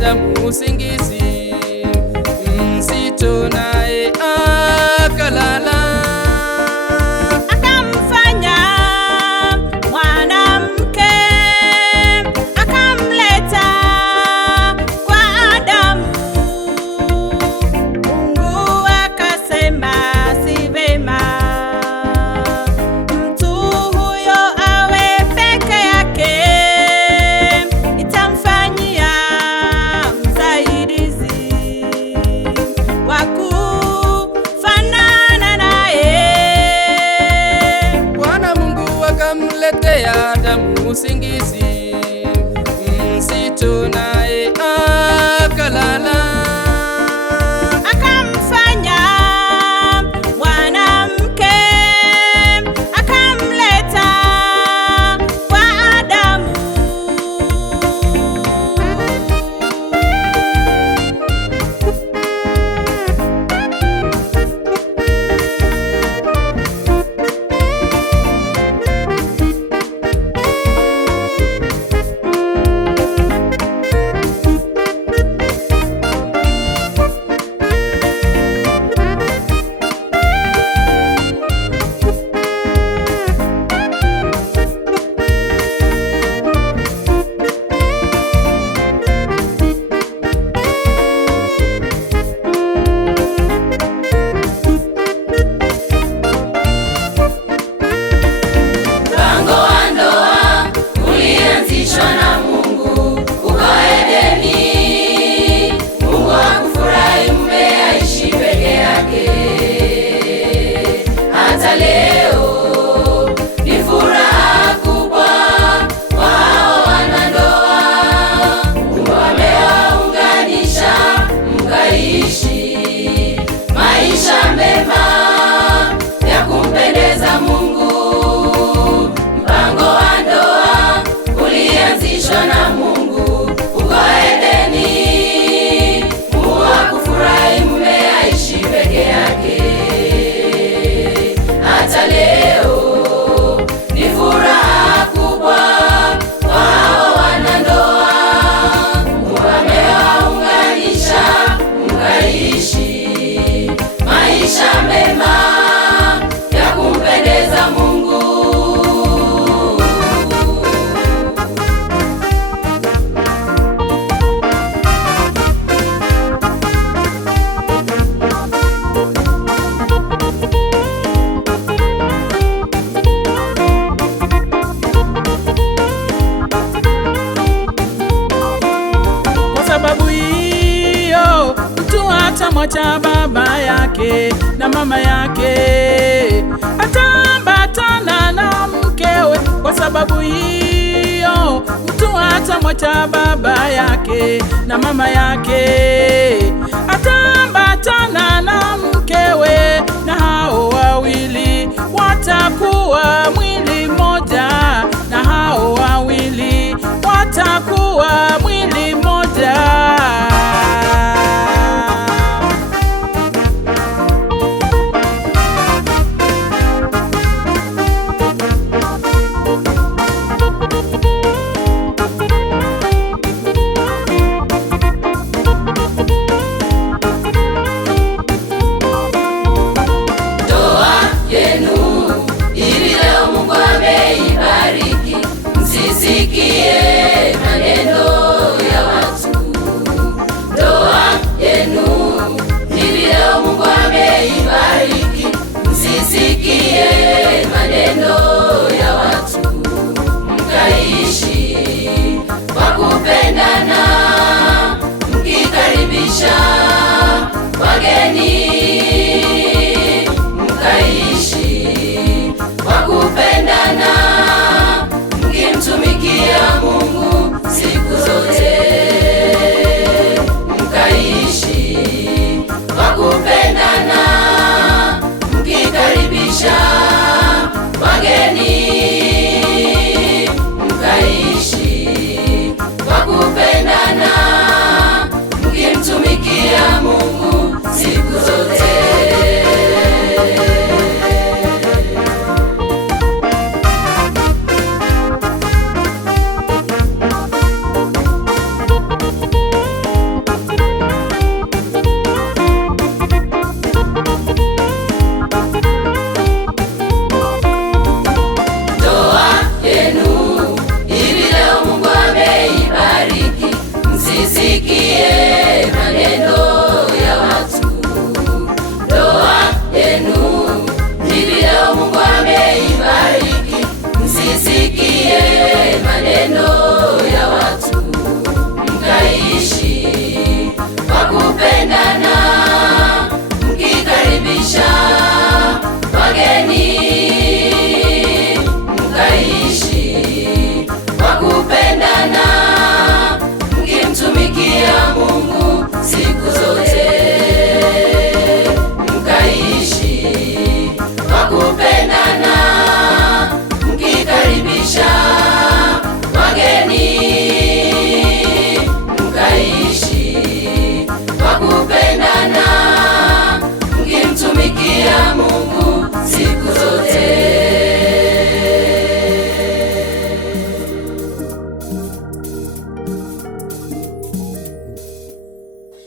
Adamu usingizi mzito, naye akalala. Akamfanya mwanamke akamleta kwa Adamu. Mungu akasema si vema mtu huyo awe peke yake, nitamfanyia msaidizi wa kufanana naye. Bwana Mungu akamletea Adamu usingizi mzito, naye akalala. Akamfanya mwanamke akamleta kwa Adamu. Mpango wa ndoa ulianzishwa na Mungu uko Edeni. Mungu hakufurahi mume aishi peke yake. Hata leo ni furaha kubwa kwa hao wanandoa. Mungu amewaunganisha mkaishi maisha mema ya kumpendeza Mungu. Mpango wa ndoa ulianzishwa na Mungu uko Edeni. Mungu hakufurahi mume aishi peke yake. Hata leo ni furaha kubwa kwa hao wanandoa. Mungu amewaunganisha mkaishi maisha mema ya kumpendeza Mungu. Kwa sababu hiyo mtu atamwacha baba yake na mama yake, ataambatana na mkewe. Kwa sababu hiyo mtu atamwacha baba yake na mama yake, ataambatana na mkewe, na hao wawili watakuwa mwili mmoja, na hao wawili watakuwa mwili mmoja.